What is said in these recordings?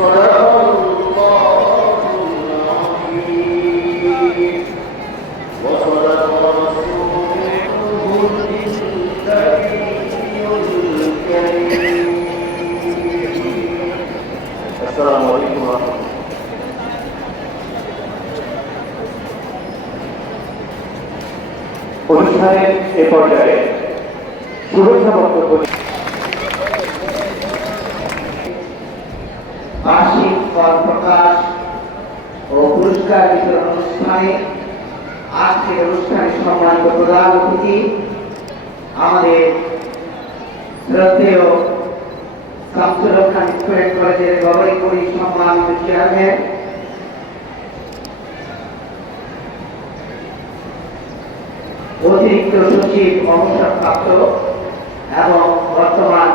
করার অতিরিক্ত সচিব অবসরপ্রাপ্ত এবং বর্তমান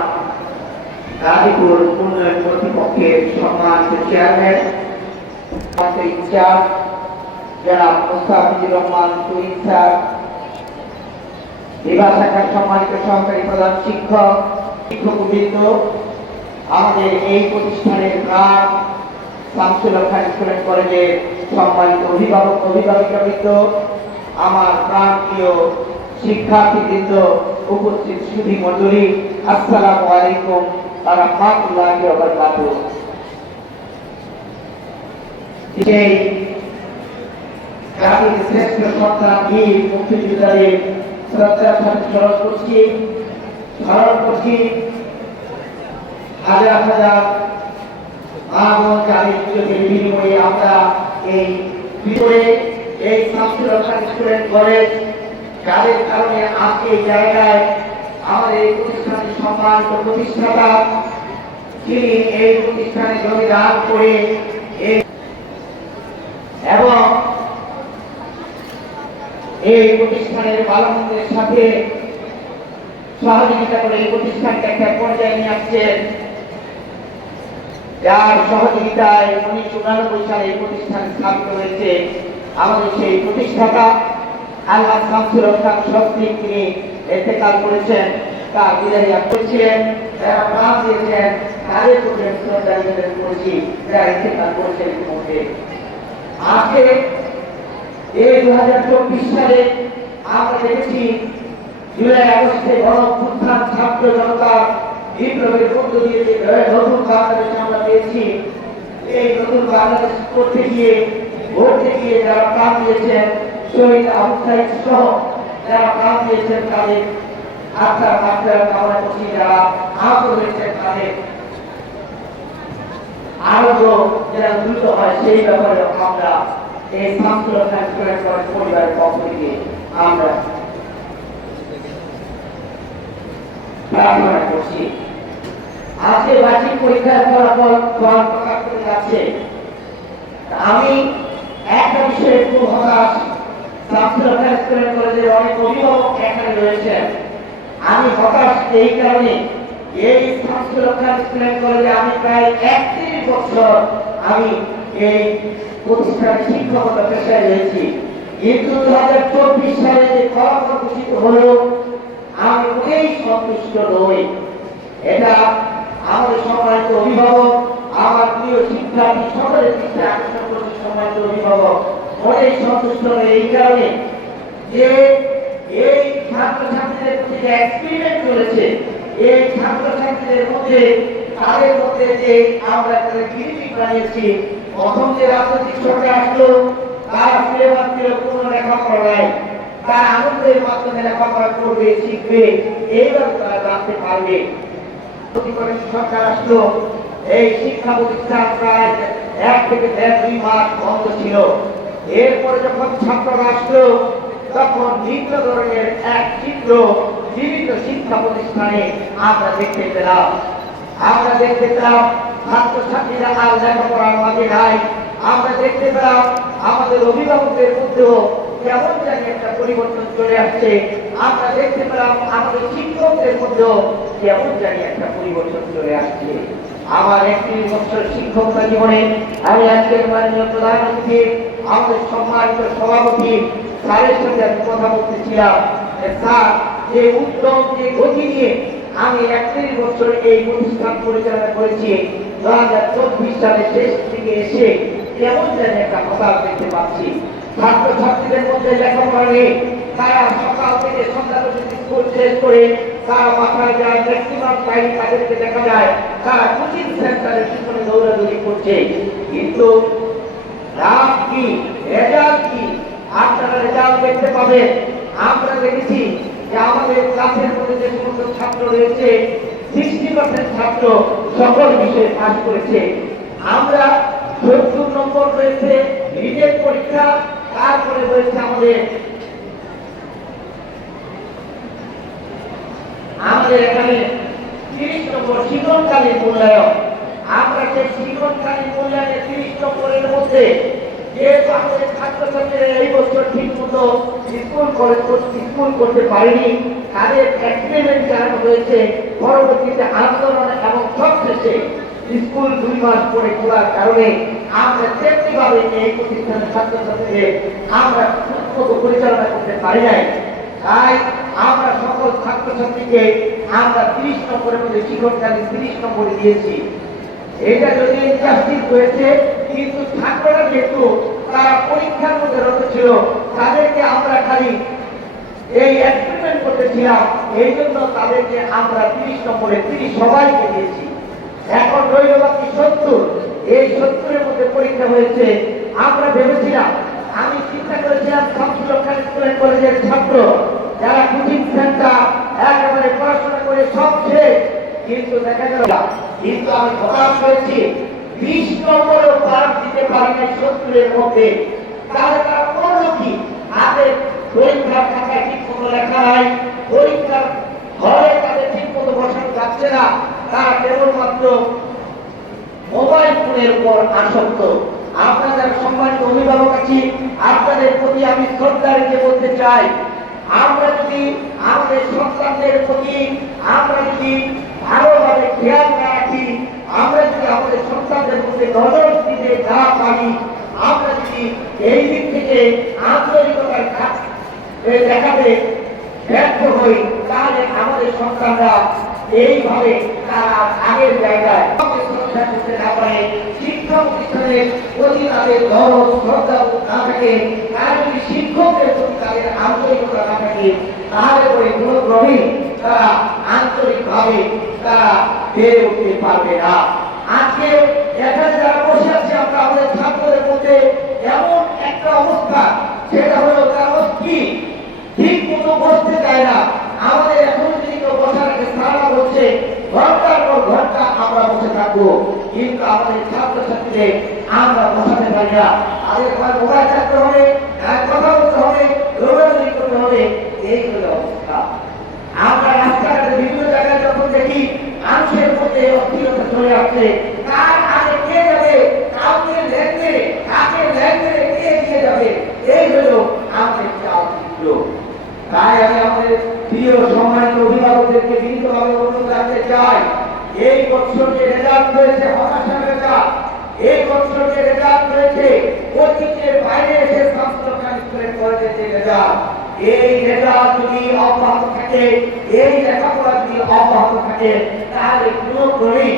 গাজীপুর উন্নয়ন কর্তৃপক্ষের সম্মানিত চেয়ারম্যান ইনচার্জ যারা মোস্তাফিজুর রহমান তুহিন স্যার, বিভাগ শাখার সম্মানিত সহকারী প্রধান শিক্ষক, শিক্ষকবৃন্দ, আমাদের এই প্রতিষ্ঠানের প্রাণ শামসুল খান স্টুডেন্ট কলেজের সম্মানিত অভিভাবক, অভিভাবিকাবৃন্দ আমার প্রাণ প্রিয় শিক্ষার্থীবৃন্দ উপস্থিত সুধী মন্ডলী আসসালামু আলাইকুম। জাতির শ্রেষ্ঠ সন্তান করছি করছি। হাজার হাজার বিনিময়ে আমরা এই এই খান স্টুডেন্ট কলেজ যাদের কারণে আজকে এই জায়গায় আমাদের এই প্রতিষ্ঠানের সম্মানিত প্রতিষ্ঠাতা, তিনি এই প্রতিষ্ঠানে জমি দান করে এবং এই প্রতিষ্ঠানের ভালোমন্দের সাথে সহযোগিতা করে এই প্রতিষ্ঠানকে একটা পর্যায়ে নিয়ে আসছেন। যার সহযোগিতায় উনিশশো উনানব্বই সালে এই প্রতিষ্ঠান স্থাপিত হয়েছে। আমাদের সেই প্রতিষ্ঠাতা আল্লাহ শামসুল খান শক্তি তিনি এতেকাল করেছেন তার বিদায় করেছিলেন যারা প্রাণ দিয়েছেন, তাদের প্রতি শ্রদ্ধা নিবেদন করেছি যারা ইন্তেকাল করেছেন ইতিমধ্যে আজকে এই দু হাজার চব্বিশ সালে আমরা দেখেছি জুলাই আগস্টে গণ উত্থান ছাত্র জনতা বিপ্লবের মধ্য দিয়ে যে নতুন বাংলাদেশ আমরা পেয়েছি, এই নতুন বাংলাদেশ করতে গিয়ে গড়তে গিয়ে যারা প্রাণ দিয়েছেন, শহীদ আবু সাইদ সহ যারা প্রাণ দিয়েছেন তাদের আত্মার মাত্রার কামনা করছি যারা আহত হয়েছেন তাদের আরোগ্য যারা দ্রুত হয়, সেই ব্যাপারে আমরা এই পরিবারের পক্ষ থেকে আমরা প্রার্থনা করছি। আজকে বার্ষিক পরীক্ষার ফলাফল প্রকাশ করে যাচ্ছে। আমি আমি হতাশ এই কারণে এই শামসুল খান স্টুডেন্ট কলেজে আমি প্রায় একত্রিশ বছর আমি এই প্রতিষ্ঠানে শিক্ষকতা পেশায় রয়েছি। কিন্তু দু হাজার চব্বিশ সালে যে ফলাফল ঘোষিত হলো, আমি মোটেই সন্তুষ্ট নই। এটা আমাদের সম্মানিত অভিভাবক, আমার প্রিয় শিক্ষার্থী, সকলের দৃষ্টি আকর্ষণ সম্মানিত অভিভাবক মোটেই সন্তুষ্ট নই এই কারণে যে এই ছাত্রছাত্রীদের প্রতি যে এক্সপেরিমেন্ট চলেছে এই ছাত্রছাত্রীদের মধ্যে তাদের মধ্যে যে আমরা একটা গিরিটি বানিয়েছি প্রথম যে রাজনৈতিক সরকার আসলো তারা সিলেবাস ছিল কোনো লেখাপড়া নাই তারা আনন্দের মাধ্যমে লেখাপড়া করবে শিখবে এইভাবে তারা জানতে পারবে সরকার আসলো এই শিক্ষা প্রতিষ্ঠান প্রায় এক থেকে দেড়, দুই মাস বন্ধ ছিল। এরপরে যখন ছাত্ররা আসলো, তখন ভিন্ন ধরনের এক চিত্র বিভিন্ন শিক্ষা প্রতিষ্ঠানে আমরা দেখতে পেলাম। আমরা দেখতে পেলাম ছাত্রছাত্রীরা আর লেখাপড়ার মাঝে নাই। আমরা দেখতে পেলাম আমাদের অভিভাবকদের মধ্যেও কেমন জানি একটা পরিবর্তন চলে আসছে। আমরা দেখতে পেলাম আমাদের শিক্ষকদের মধ্যেও কেমন জানি একটা পরিবর্তন চলে আসছে। আমার একটি বছর শিক্ষকতা জীবনে আমি আজকের মাননীয় প্রধানমন্ত্রী, আমাদের সম্মানিত সভাপতি স্যারের আমি কথা বলতেছিলাম যে, স্যার, যে উদ্যম যে গতি নিয়ে আমি একত্রিশ বছর এই প্রতিষ্ঠান পরিচালনা করেছি দু হাজার চব্বিশ সালের শেষ দিকে এসে কেমন যেন একটা হতাশ দেখতে পাচ্ছি। ছাত্র ছাত্রীদের মধ্যে লেখাপড়া নেই, তারা সকাল থেকে সন্ধ্যা পর্যন্ত স্কুল শেষ করে তারা মাথায় যায় ম্যাক্সিমাম টাইম তাদেরকে দেখা যায়। তারা কোচিং সেন্টারের পিছনে দৌড়াদৌড়ি করছে। কিন্তু লাভ কি, রেজাল্ট কি, আপনারা রেজাল্ট দেখতে পাবেন। আমরা দেখেছি যে আমাদের ক্লাসের মধ্যে যে সমস্ত ছাত্র রয়েছে সিক্সটি পার্সেন্ট ছাত্র সকল বিষয়ে পাস করেছে। আমরা সত্তর নম্বর রয়েছে রিটেন পরীক্ষা, তারপরে রয়েছে আমাদের আমাদের এখানে তিরিশ শিক্ষণকালীন মূল্যায়ন। আমরা সেই শিক্ষণকালীন মূল্যায়নের তিরিশ নম্বরের মধ্যে যেহেতু আমাদের ছাত্রছাত্রীরা এই বছর ঠিক মতো স্কুল কলেজ স্কুল করতে পারেনি, তাদের এক্সপেরিমেন্ট চালানো হয়েছে পরবর্তীতে আন্দোলন এবং সবশেষে স্কুল দুই মাস পরে খোলার কারণে আমরা তেমনি ভাবে এই প্রতিষ্ঠানের ছাত্রছাত্রীদের আমরা ঠিক মতো পরিচালনা করতে পারি নাই। তাই আমরা সকল ছাত্রছাত্রীকে আমরা তিরিশ নম্বরের মধ্যে শিক্ষণকালীন তিরিশ নম্বরে দিয়েছি। এটা যদি ইনজাস্টিস হয়েছে, কিন্তু ছাত্ররা যেহেতু তারা পরীক্ষার মধ্যে রত ছিল, তাদেরকে আমরা খালি এই এক্সপেরিমেন্ট করতেছিলাম, এই জন্য তাদেরকে আমরা তিরিশ নম্বরে তিরিশ সবাইকে দিয়েছি। এখন রইল বাকি সত্তর। এই সত্তরের মধ্যে পরীক্ষা হয়েছে। আমরা ভেবেছিলাম, আমি চিন্তা করেছিলাম, শামসুল খান স্কুলের কলেজের ছাত্র। কোচিং একেবারে ঠিক মতো লেখা নাই। পরীক্ষার কেবলমাত্র মোবাইল ফোনের উপর আসক্ত। আপনাদের সম্মানিত অভিভাবক আছি, আপনাদের প্রতি আমি শ্রদ্ধা রেখে বলতে চাই আমরা যদি আমাদের সন্তানদের প্রতি আমরা যদি ভালোভাবে খেয়াল না রাখি, আমরা যদি আমাদের সন্তানদের মধ্যে নজর দিতে না পারি, আমরা যদি এই দিক থেকে আন্তরিকতার দেখাতে ব্যর্থ হই, তাহলে আমাদের সন্তানরা এইভাবে তারা আগের জায়গায় শিক্ষা প্রতিষ্ঠানের প্রতি তাদের গৌরব, শ্রদ্ধা না থাকে। আর যদি শিক্ষকের প্রতি তাদের আন্তরিকতা না থাকে, তাহলে ওই গুণগ্রহী তারা আন্তরিকভাবে তারা বেড়ে উঠতে পারবে না। আজকে এখানে যারা বসে আছে আমরা আমাদের ছাত্রদের মধ্যে এমন একটা অবস্থা, সেটা হলো তারা কি ঠিক মতো বসতে চায় না। আমাদের এখন যদি কেউ বসার একটা সারা বলছে ঘণ্টার পর ঘণ্টা আমরা বসে থাকব। কিন্তু আমাদের ছাত্রছাত্রীদের আমরা বসাতে পারি না। তাদের ঘরে মোবাইল থাকতে হবে কথা বলতে দৌড়াদৌড়ি করতে হবে, এই হলো অবস্থা আমরা রাস্তাঘাটে বিভিন্ন জায়গায় যখন দেখি মানুষের মধ্যে অস্থিরতা চলে আসছে কার আগে কে যাবে? কাউকে লেনদেনে কাকে লেনদেনে কে এগিয়ে যাবে এই হলো আমাদের চাওয়া চিত্র তাই আমি আমাদের প্রিয় সম্মানিত অভিভাবকদেরকে বিনীতভাবে অনুরোধ রাখতে চাই এই বছর যে রেজাল্ট হয়েছে হতাশার রেজাল্ট এই বছর যে রেজাল্ট হয়েছে অতীতের বাইরে এসে স্বাস্থ্য স্কুলের কলেজের যে রেজাল্ট এই রেজাল্ট যদি থাকে এই লেখাপড়া যদি অব্যাহত থাকে, তাহলে কোনো করেই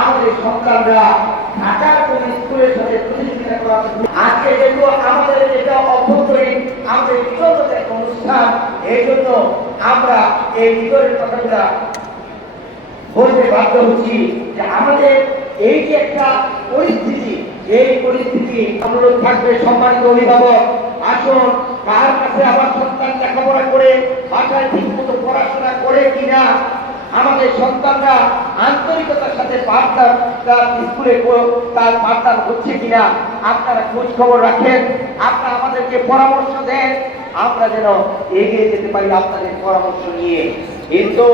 আমাদের সন্তানরা ঢাকার কোন স্কুলের সাথে প্রতিযোগিতা করা আজকে যেহেতু আমাদের এটা অভ্যন্তরীণ, আমাদের বিগত একটা অনুষ্ঠান, এই জন্য আমরা এই ভিতরের কথাগুলা বলতে বাধ্য হচ্ছি যে আমাদের এই যে একটা পরিস্থিতি, এই পরিস্থিতি অনুরোধ থাকবে সম্মানিত অভিভাবক। আসুন কার কাছে আমার সন্তান লেখাপড়া করে বাসায় ঠিক পড়াশোনা করে কিনা আমাদের সন্তানরা আন্তরিকতার সাথে পাঠদান তার স্কুলে তার পাঠদান হচ্ছে কিনা, আপনারা খোঁজ খবর রাখেন, আপনারা আমাদেরকে পরামর্শ দেন, আমরা যেন এগিয়ে যেতে পারি আপনাদের পরামর্শ নিয়ে। কিন্তু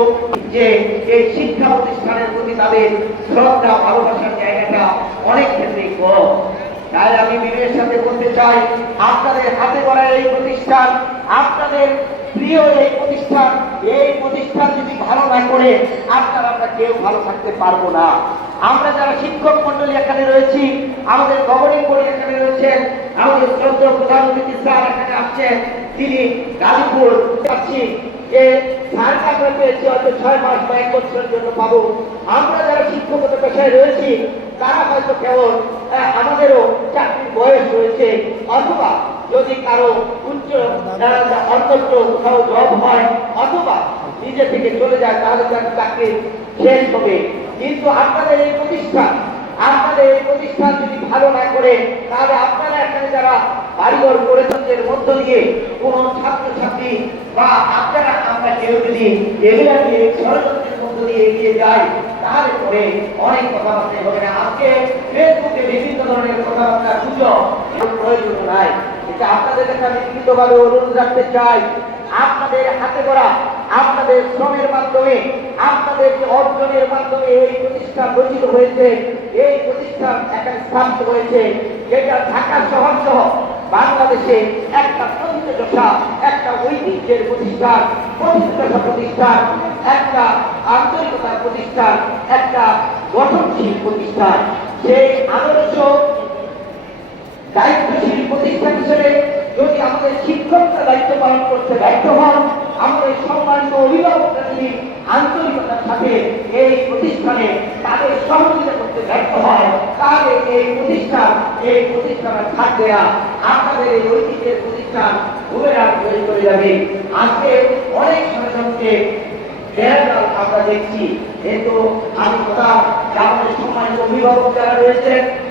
যে এই শিক্ষা প্রতিষ্ঠানের প্রতি তাদের শ্রদ্ধা, ভালোবাসার জায়গাটা অনেক ক্ষেত্রেই কম। তাই আমি বিবের সাথে বলতে চাই, আপনাদের হাতে গড়া এই প্রতিষ্ঠান, আপনাদের প্রিয় এই প্রতিষ্ঠান এই প্রতিষ্ঠান যদি ভালো না করে, আপনারা আমরা কেউ ভালো থাকতে পারব না। আমরা যারা শিক্ষক মন্ডলী এখানে রয়েছি, আমাদের গভর্নিং বোর্ড এখানে রয়েছেন, আমাদের শ্রদ্ধা প্রধানমন্ত্রী স্যার এখানে আসছেন, তিনি গাজীপুর যাচ্ছি। যে স্যার আমরা পেয়েছি হয়তো ছয় মাস বা এক বছরের জন্য পাবো। আমরা যারা শিক্ষকতা পেশায় রয়েছি তারা হয়তো কেবল আমাদেরও চাকরির বয়স রয়েছে, অথবা যদি কারও উচ্চ অন্তত কোথাও জব হয়, অথবা নিজে থেকে চলে যায়, তাহলে তার চাকরি শেষ হবে। কিন্তু আপনাদের এই প্রতিষ্ঠান, আপনাদের এই প্রতিষ্ঠান যদি ভালো না করে, তাহলে আপনারা এখানে যারা বাড়িঘর করেছেন এর মধ্য দিয়ে কোনো ছাত্রছাত্রী বা আপনারা আমরা কেউ যদি এগুলা দিয়ে ষড়যন্ত্রের মধ্য দিয়ে এগিয়ে যাই তাহলে পরে অনেক কথাবার্তা হবে না। আজকে ফেসবুকে বিভিন্ন ধরনের কথাবার্তা এর প্রয়োজন নাই। এটা আপনাদের কাছে আমি লিখিতভাবে অনুরোধ রাখতে চাই। আপনাদের হাতে করা, আপনাদের শ্রমের মাধ্যমে, আপনাদের যে অর্জনের মাধ্যমে এই প্রতিষ্ঠান রচিত হয়েছে, এই প্রতিষ্ঠান এখানে স্থাপিত হয়েছে। যেটা ঢাকা শহর সহ বাংলাদেশে একটা প্রতিষ্ঠা, একটা ঐতিহ্যের প্রতিষ্ঠান প্রতিষ্ঠা প্রতিষ্ঠান একটা আন্তরিকতার প্রতিষ্ঠান একটা গঠনশীল প্রতিষ্ঠান সেই আদর্শ দায়িত্বশীল প্রতিষ্ঠান হিসেবে যদি আমাদের শিক্ষকরা দায়িত্ব পালন করতে ব্যর্থ হন আমাদের সম্মানিত অভিভাবকরা যদি আন্তরিকতার সাথে এই প্রতিষ্ঠানে তাদের সহযোগিতা করতে ব্যর্থ হয়। তাহলে এই প্রতিষ্ঠান এই প্রতিষ্ঠানের থাকবে না আপনাদের এই ঐতিহ্যের প্রতিষ্ঠান ঘুরে তৈরি করে যাবে। আজকে অনেক ষড়যন্ত্রে আমরা দেখছি। কিন্তু আমি কথা আমাদের সম্মানিত অভিভাবক যারা রয়েছেন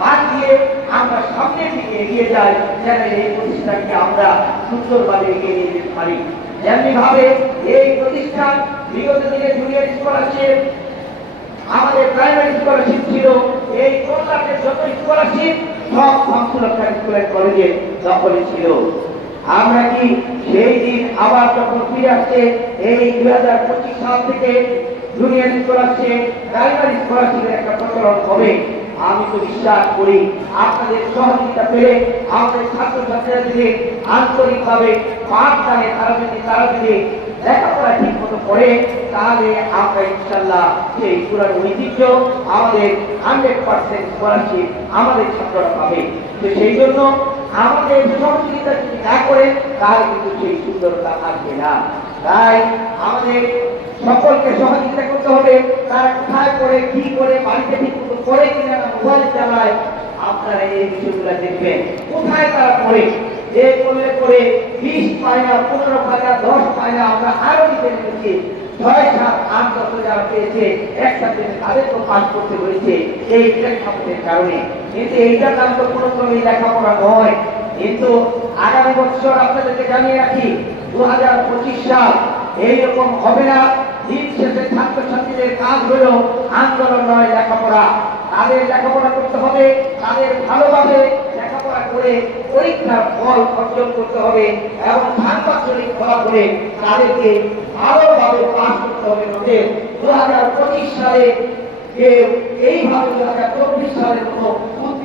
বাদ দিয়ে আমরা সামনের দিকে এগিয়ে যাই, যেন এই প্রতিষ্ঠানকে আমরা সুন্দরভাবে এগিয়ে নিয়ে যেতে পারি। যেমনি ভাবে এই প্রতিষ্ঠান বিগত দিনে জুনিয়র স্কলারশিপ আমাদের প্রাইমারি স্কলারশিপ ছিল। এই কল্যাণের যত স্কলারশিপ সব সংসুরক্ষা স্কুলের কলেজে দখলে ছিল। আমরা কি সেই দিন আবার যখন ফিরে আসছে, এই দুই হাজার পঁচিশ সাল থেকে জুনিয়র স্কলারশিপ প্রাইমারি স্কলারশিপের একটা প্রচলন হবে? আমি তো বিশ্বাস করি আপনাদের সহযোগিতা পেলে আমাদের ছাত্রছাত্রীরা যদি পাঠদানে তারা যদি তারা যদি লেখাপড়া ঠিক মতো করে, তাহলে আমরা ইনশাল্লাহ সেই পুরান ঐতিহ্য আমাদের হান্ড্রেড পার্সেন্ট আমাদের ছাত্ররা পাবে। তো সেই জন্য আমাদের সহযোগিতা যদি না করে, তাহলে কিন্তু সেই সুন্দরতা আসবে না। তাই আমাদের সকলকে সহযোগিতা করতে হবে, তারা কোথায় করে কি করে, বাড়িতে ঠিক করে কিনা মোবাইল চালায়, আপনারা এই বিষয়গুলো দেখবেন। কোথায় তারা করে যে করলে করে বিশ পায় না পনেরো পায় না দশ পায় না আমরা আরও দিতে পেরেছি। ছয়, সাত, আট দশ পেয়েছে, একসাথে তাদের তো করতে হয়েছে এই প্রেক্ষাপটের কারণে। কিন্তু এইটার নাম তো কোনো ক্রমেই লেখাপড়া নয়। কিন্তু আগামী বছর আপনাদেরকে জানিয়ে রাখি, দু হাজার পঁচিশ সাল এইরকম হবে না। দিন শেষে ছাত্রছাত্রীদের কাজ হলো আন্দোলন নয়, লেখাপড়া। তাদের লেখাপড়া করতে হবে, তাদের ভালোভাবে লেখাপড়া করে পরীক্ষার ফল অর্জন করতে হবে এবং সাংবাদিক ফলাফলে তাদেরকে ভালোভাবে পাস করতে হবে। নদে দু হাজার পঁচিশ সালে এইভাবে দু হাজার চব্বিশ সালের মতো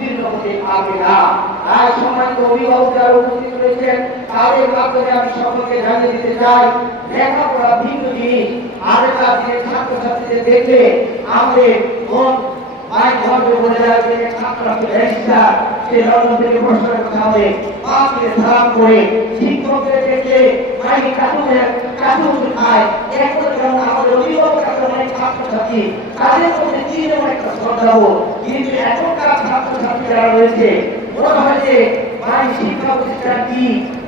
উত্তীর্ণ হতে পারবে না। তাই সম্মানিত অভিভাবক যারা উপস্থিত রয়েছেন। তাদের মাধ্যমে আমি সকলকে জানিয়ে দিতে চাই, লেখাপড়া ভিন্ন জিনিস। আগেকার দিনের ছাত্রছাত্রীদের দেখলে আমাদের মন মায়ের ঘরে বলে যায় যে রেজিস্টার সে লন্ডন থেকে প্রশ্নের কথা হবে। পাপকে সালাম করে শিক্ষকদের দেখলে মাইকে কাটুনের কাটুন খায় একদম যেমন আমাদের অভিভাবক অনেক ছাত্রছাত্রী। তাদের মধ্যে কি যেমন একটা শ্রদ্ধা কিন্তু এখনকার ছাত্রছাত্রী যারা রয়েছে, মনে হয় যে মাই শিক্ষা প্রতিষ্ঠান কি?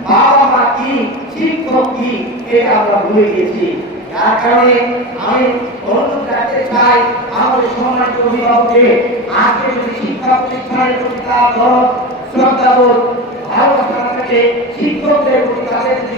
বাবা মা কি? শিক্ষক কি? এটা আমরা ভুলে গেছি যার কারণে আমি অনুরোধ রাখতে চাই, আমাদের সম্মানিত অভিভাবককে আজকে যদি শিক্ষা প্রতিষ্ঠানের প্রতি তার শ্রদ্ধাবোধ, ভালোবাসা থাকে, শিক্ষকদের প্রতি তাদের যদি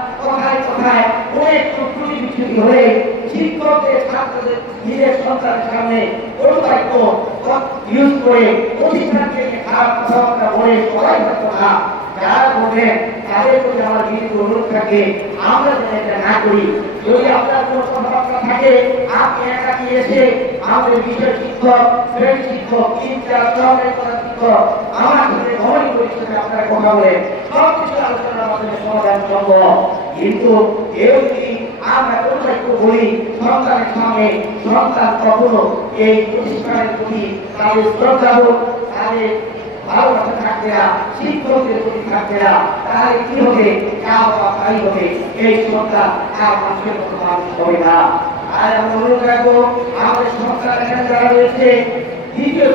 কথায় কথায় অনেক ত্রুটি বিচ্ছুতি হয়ে শিক্ষকদের ছাত্রদের নিজের সন্তানের সামনে অনুবাক্য ইউজ করে প্রতিষ্ঠানকে খারাপ কথাবার্তা বলে সবাই না। যারা বলবেন তাদের প্রতি আমার বিনীত অনুরোধ থাকে, আমরা যেন এটা না করি। যদি আপনার কোনো কথাবার্তা থাকে, আপনি একাকি এসে আমাদের বিষয় শিক্ষক, শ্রেণি শিক্ষক ইনচার্জ সহকারী প্রধান শিক্ষক, আমার সাথে ভবনী পরিষদে আপনারা কথা বলে সব কিছু আলোচনার সমাধান সম্ভব। কিন্তু কেউ যদি আমরা কোনো বলি, সন্তানের সামনে সন্তান কখনো এই প্রতিষ্ঠানের প্রতি তাদের শ্রদ্ধাবোধ তাদের ভালোবাসা থাকবে না শিক্ষকদের প্রতি থাকবে না, তাহলে কি হবে? যা তাই হবে। এই সন্তান আর মানুষের মতো মানুষ হবে না। আর অনুরোধ রাখব, আমাদের সন্তান এখানে যারা রয়েছে, দ্বিতীয়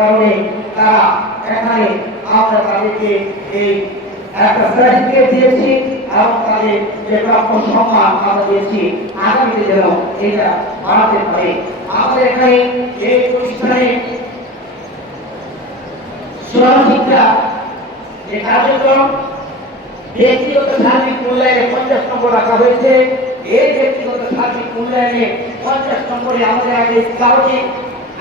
কারণে তারা এখানে আমরা তাদেরকে এই একটা দিয়েছি। এবং তাদের যে প্রাপ্য সম্মান আমরা দিয়েছি আগামীতে যেন এটা বাড়াতে পারে। আমাদের এখানে এই প্রতিষ্ঠানে সহশিক্ষা যে কার্যক্রম, ব্যক্তিগত সার্বিক মূল্যায়নে পঞ্চাশ নম্বর রাখা হয়েছে। এই ব্যক্তিগত সার্বিক মূল্যায়নে পঞ্চাশ নম্বরে আমাদের আগে কারণে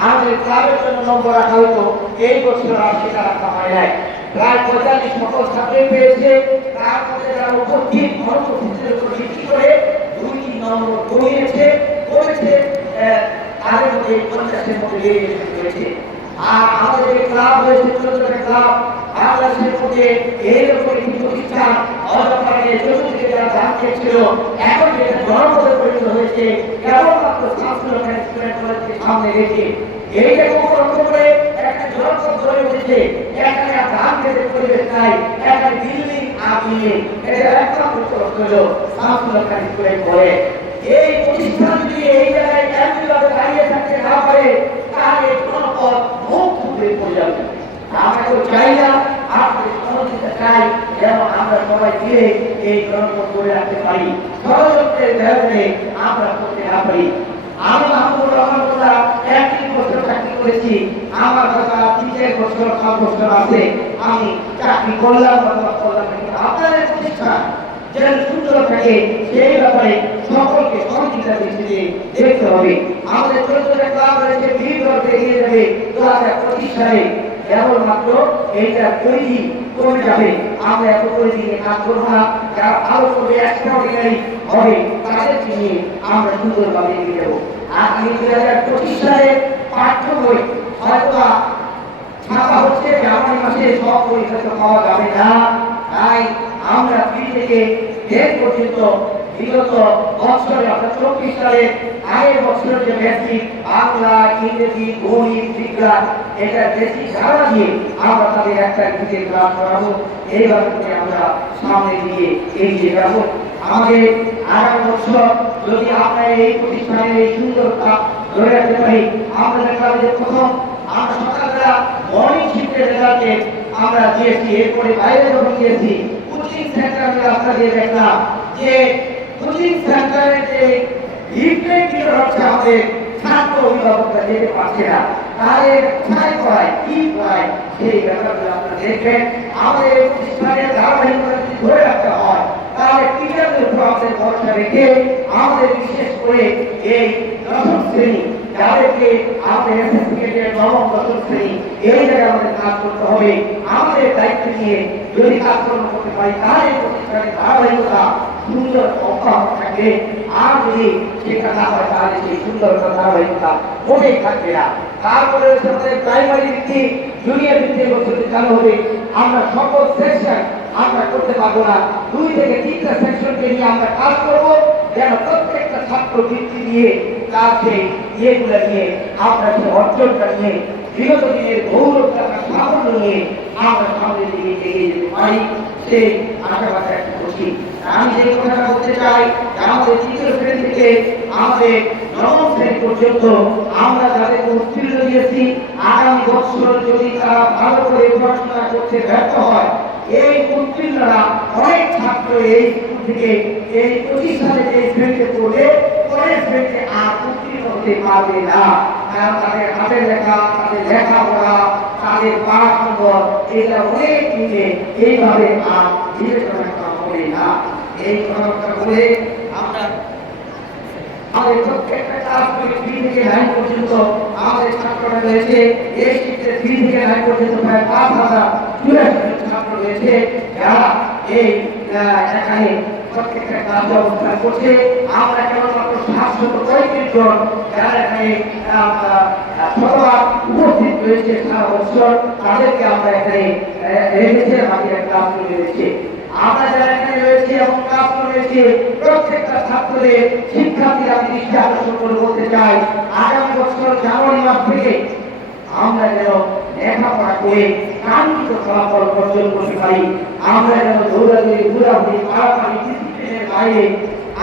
আমাদের ক্লাবের জন্য নম্বর রাখা হতো। এই বছর আর সেটা রাখা হয় নাই। প্রায় পঁয়তাল্লিশ মতো ছাত্রই পেয়েছে। তার মধ্যে যারা উপস্থিত অনুপস্থিতের উপর ভিত্তি করে দুই তিন নম্বর কমিয়েছে করেছে তাদের মধ্যে পঞ্চাশের মধ্যে রয়েছে। আর আমাদের ক্লাব রয়েছে ছোট ক্লাব। বাংলাদেশের মধ্যে এইরকম একটি প্রতিষ্ঠান অজপাড়ে চতুর্দিকে যারা জানতে ছিল এখন যেটা জনপদে পরিণত হয়েছে, কেবলমাত্র স্টুডেন্ট সামনে রেখে এইটাকে উপলক্ষ করে স্টুডেন্ট করে এই প্রতিষ্ঠান আমরা আমরা করে রাখতে পারি। আমরা করতে না পারি। আমি মাহমুদুর রহমানুল্লাহ একই বছর চাকরি করেছি, আমার কথা তিনের বছর সাত বছর আছে, আমি চাকরি করলাম আপনাদের প্রতিষ্ঠান। যেন সুন্দর থাকে, সেই ব্যাপারে সকলকে সহযোগিতা দৃষ্টিতে দেখতে হবে। আমাদের ছোট ছোট ক্লাব রয়েছে বিভিন্ন এগিয়ে যাবে। দু হাজার পঁচিশ সালে কেবলমাত্র এইটা তৈরি করে যাবে আমরা করে দিকে কাজ করব না। যারা ভালো করবে এক্সট্রাঅর্ডিনারি হবে, তাদেরকে নিয়ে আমরা সুন্দরভাবে এগিয়ে যাব। আগামী দুই হাজার পঁচিশ সালে পাঠ্য বই হয়তো ছাপা হচ্ছে, জানুয়ারি মাসে সব পরীক্ষা পাওয়া যাবে না। তাই আমরা দুই থেকে দেড় পর্যন্ত বিগত বছরে, অর্থাৎ চব্বিশ সালে আগের বছরের যে বেসিক বাংলা, ইংরেজি গণিত বিজ্ঞান এটা বেসিক ধারণা দিয়ে আমরা তাদের একটা দিকে ক্লাস করাবো। এইভাবে করে আমরা সামনে দিয়ে এগিয়ে যাব। আমাদের আগামী বছর যদি আমরা এই প্রতিষ্ঠানের এই সুন্দরতা ধরে রাখতে পারি, আমরা দেখলাম যে প্রথম, আমরা সকালবেলা মর্নিং শিফটের রেজাল্টে আমরা দিয়েছি, এরপরে বাইরে যখন গিয়েছি কোচিং সেন্টারে দিয়ে দেখলাম যে কোচিং সেন্টারে যে ইফেক্ট হচ্ছে আমাদের ছাত্র অভিভাবকরা যেতে পারছে না। তাহলে কোথায় পড়ায় কি পড়ায় সেই ব্যাপারগুলো আপনারা দেখবেন। আমাদের প্রতিষ্ঠানের ধারাবাহিকতা যদি ধরে রাখতে হয়। তাহলে টিচারদের উপর আমাদের ভরসা রেখে আমাদের বিশেষ করে এই দশম শ্রেণি যাদেরকে আমাদের এসএসসিকেটের নবম, দশম শ্রেণি, এই জায়গায় আমাদের কাজ করতে হবে। আমাদের দায়িত্ব নিয়ে যদি কাজকর্ম করতে পারি, তাহলে প্রতিষ্ঠানের ধারাবাহিকতা সুন্দর অব্যাহত থাকে। আর যদি সেটা না হয় তাহলে সেই সুন্দরতা ধারাবাহিকতা মোটেই থাকবে না। তারপরে আমাদের প্রাইমারি ভিত্তি জুনিয়র ভিত্তি বছরটি চালু হবে, আমরা সকল সেকশন আমরা করতে পারব না। দুই থেকে তিনটা সেকশনকে নিয়ে আমরা কাজ করব, যেন প্রত্যেকটা ছাত্র বৃত্তি দিয়ে সেই ইয়েগুলো নিয়ে, আমরা সেই অর্জনটা নিয়ে বিগত দিনের গৌরবটা সাফল্য নিয়ে আমরা সামনের দিকে এগিয়ে যেতে পারি, সেই আশাবাদ একটা করছি আমি যে কথাটা বলতে চাই, আমাদের তৃতীয় শ্রেণি থেকে আমাদের নবম শ্রেণি পর্যন্ত আমরা যাদেরকে উত্তীর্ণ দিয়েছি আগামী বছর যদি তারা ভালো করে পড়াশোনা করতে ব্যর্থ হয়, এই উত্তীর্ণরা অনেক ছাত্র এই থেকে এই প্রতিষ্ঠানে যে শ্রেণীতে পড়বে, পরের শ্রেণীতে আর উত্তীর্ণ হতে পারবে না। কারণ তাদের হাতের লেখা, তাদের লেখাপড়া, তাদের পাঠ নম্বর এটা অনেক দিনে এইভাবে আর বিবেচনা করা হবে না। এই কথাটা বলে আমরা আমাদের প্রত্যেকটা ক্লাস থেকে থ্রি থেকে নাইন পর্যন্ত আমাদের ছাত্ররা রয়েছে। এই শিক্ষে থ্রি থেকে নাইন পর্যন্ত প্রায় পাঁচ হাজার চুরাশি ছাত্র রয়েছে। যারা এই করছে। আমরা এখানে আমরা যারা এখানে রয়েছে রয়েছে প্রত্যেকটা ছাত্রদের শিক্ষার্থীরা দৃষ্টি আকর্ষণ করে বলতে চাই আগামী বছর জানুয়ারি মাস থেকে আমরা যেন লেখাপড়া করে কাঙ্ক্ষিত ফলাফল অর্জন করতে পারি। আমরা যেন দৌড়াদৌড়ি, ঘোরাঘুরি পাড়াপাড়ি ডিসিপ্লিনের বাইরে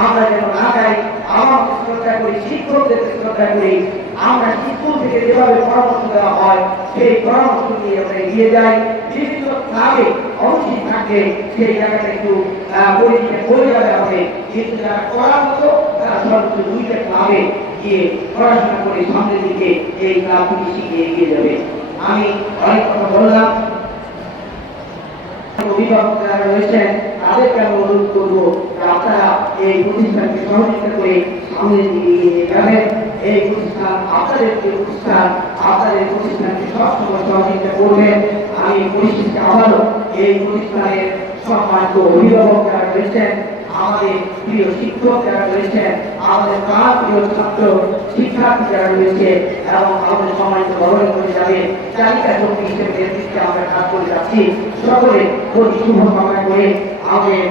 আমরা যেন না যাই আমাকে শ্রদ্ধা করি, শিক্ষকদের শ্রদ্ধা করি, আমরা স্কুল থেকে যেভাবে পরামর্শ দেওয়া হয়, সেই পরামর্শ নিয়ে আমরা এগিয়ে যাই। বিভিন্ন ক্লাবে অবশ্যই থাকে সেই জায়গাটা একটু পরিচিত করে দেওয়া হবে কিন্তু যারা করার মতো তারা সর্বোচ্চ দুইটা ক্লাবে গিয়ে পড়াশোনা করে সামনের দিকে এই ক্লাবগুলি শিখে এগিয়ে যাবে। আমি অনেক কথা বললাম। অভিভাবক যারা রয়েছেন, তাদেরকে আমি অনুরোধ করব, আপনারা এই প্রতিষ্ঠানকে সহযোগিতা করে সামনের দিকে এগিয়ে যাবেন। এই প্রতিষ্ঠান, আপনাদের যে প্রতিষ্ঠান, আপনাদের প্রতিষ্ঠানকে সবসময় সহযোগিতা করবেন। আমি পরিশেষে আবারও এই প্রতিষ্ঠানের সম্মানিত অভিভাবক রয়েছেন, আমাদের প্রিয় শিক্ষক যারা রয়েছেন, আমাদের প্রাণ প্রিয় ছাত্র শিক্ষার্থী যারা রয়েছে, এবং আমাদের সম্মানিত গভর্ন করে যাবে শক্তি হিসেবে আমরা কাজ করে যাচ্ছি। সকলে প্রতি শুভ করে আমাদের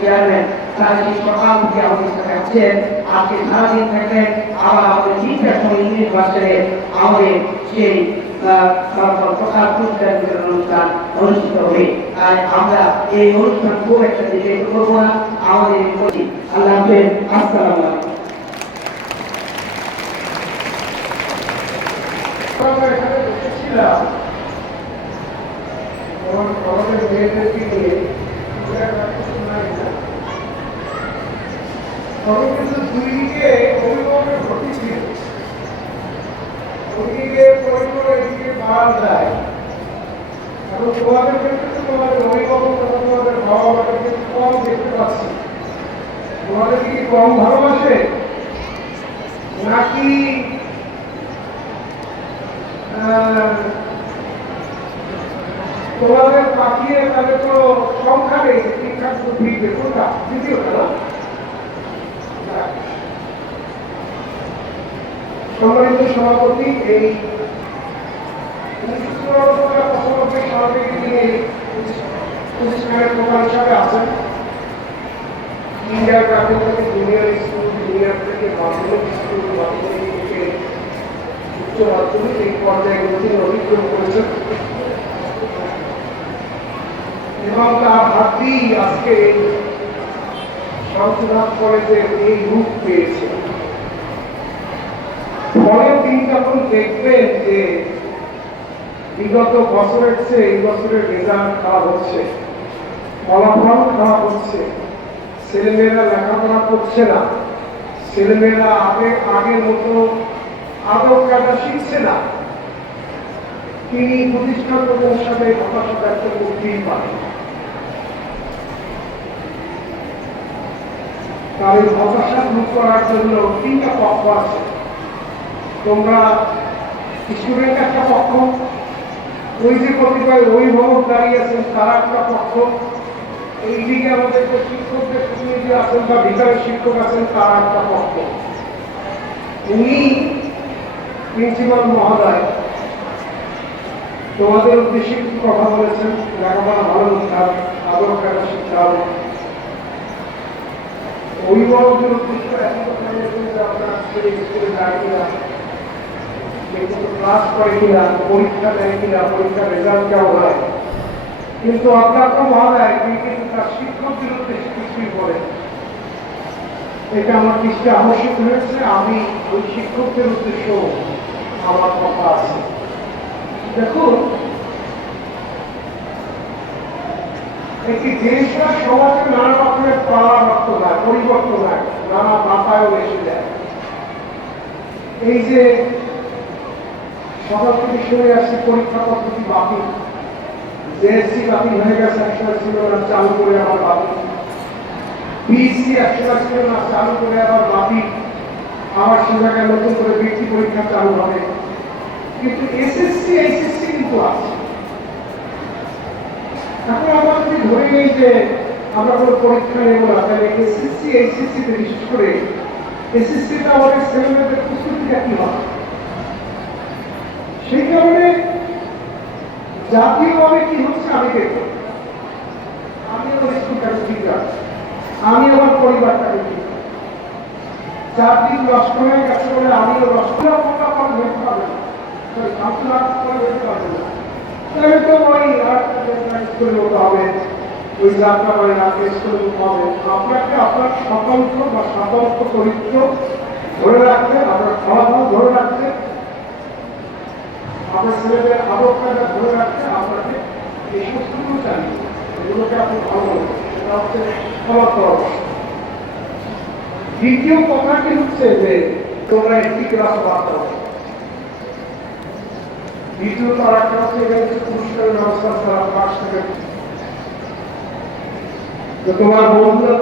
চেয়ারম্যান তারা সকাল থেকে আমাদের সাথে আছেন আজকে সারাদিন থাকবেন। আবার আমাদের তিনটার সময় ভাষায় আমাদের সেই প্রকার পুরস্কার বিতরণ অনুষ্ঠান অনুষ্ঠিত হবে। তাই আমরা এই অনুষ্ঠান খুব একটা দিকে করব না। আমাদের আল্লাহ হাফেজ। আসসালামু বসেছিলাম আমার আমাদের মেয়েদেরকে নিয়ে ওরা কথা শোনাই না। তবে কিন্তু দুই দিকে অভিভাবকের ক্ষতি ছিল এখন তোমাদের ক্ষেত্রে তো কম দেখতে পাচ্ছি। তোমাদের কি তাহলে তো সংখ্যা নেই শিক্ষা ফিরবে কোনটা? না। সম্মানিত সভাপতি এই এবং তার হাত আজকে এই কলেজের এই রূপ পেয়েছে। দিন যখন দেখবেন যে বিগত বছরের চেয়ে এই বছরের রেজাল্ট খারাপ হচ্ছে, ফলাফল খারাপ হচ্ছে, ছেলেমেয়েরা লেখাপড়া করছে না, ছেলেমেয়েরা আগে, আগের মতো আদব কাটা শিখছে না, তিনি প্রতিষ্ঠান প্রধানের সাথে হতাশা ব্যক্ত করতেই পারেন তার এই হতাশা দূর করার জন্য তিনটা পক্ষ আছে। তোমরা স্টুডেন্ট একটা পক্ষ। ওই যে কতিপয় অভিভাবক দাঁড়িয়ে আছেন, তারা একটা পক্ষ। এইদিকে আমাদের যে শিক্ষকদের প্রতিনিধি আছেন বা বিদ্যালয়ের শিক্ষক আছেন, তারা একটা পক্ষ। উনি প্রিন্সিপাল মহোদয়। তোমাদের উদ্দেশ্যে কিছু কথা বলেছেন। লেখাপড়া ভালো শিক্ষা, আদর কাটা শিখতে হবে অভিভাবকদের উদ্দেশ্য যে আপনার স্কুলে কিন্তু ক্লাস করে কিনা পরীক্ষা দেয় কিনা পরীক্ষার রেজাল্ট কেমন হয়? কিন্তু অজ্ঞাত মহাদায় তিনি কিন্তু তার শিক্ষক বিরুদ্ধে কিছুই করেন এটা আমার দৃষ্টি আবশ্যক হয়েছে, আমি ওই শিক্ষকদের উদ্দেশ্য আমার কথা আছে। দেখুন, একটি দেশ বা সমাজে নানা রকমের পরাবর্তন হয়, পরিবর্তন হয়, নানা বাতায়ও এসে যায়। এই যে থেকে শুনে আসছি, পরীক্ষা পদ্ধতি বাতিল। জেএসসি বাতিল হয়ে গেছে একসময় ছিল চালু করে আবার বাতিল। না চালু করে আবার বাতিল। আবার নতুন করে বৃত্তি পরীক্ষা চালু হবে। কিন্তু এসএসসি, এইচএসসি কিন্তু আছে। এখন আমরা যদি ধরে নিই যে আমরা কোনো পরীক্ষা নেব না, তাহলে এসএসসি, এইচএসসি বিশেষ করে এসএসসি আমাদের ছেলেমেয়েদের প্রস্তুতিটা কি হয় সেই কারণে জাতীয়ভাবে কি হচ্ছে আমি দেখব। আমি আমার স্কুলটাকে ঠিক আমি আমার পরিবারটাকে ঠিক রাখছি জাতি নষ্ট হয়ে গেছে বলে আমিও আর্ট করে দেখতে পাবে না। তাহলে তো ওই আর্ট স্কুলের হবে ওই যাত্রা করে রাতে স্কুলের হবে আপনাকে আপনার স্বতন্ত্র বা স্বতন্ত্র চরিত্র ধরে রাখতে, আপনার ফলাফল ধরে রাখতে আপনার ছেলেদের আবহাওয়াটা ধরে রাখতে আপনাকে এই সমস্তগুলো চালিয়ে এগুলোকে আপনি ভালো সেটা হচ্ছে করা দ্বিতীয় কথাটি হচ্ছে যে, তোমরা একটি ক্লাস বাদ দাও দ্বিতীয়ত আর একটা হচ্ছে পুরস্কারের ব্যবস্থা তারা পাশ থেকে তোমার বন্ধুরা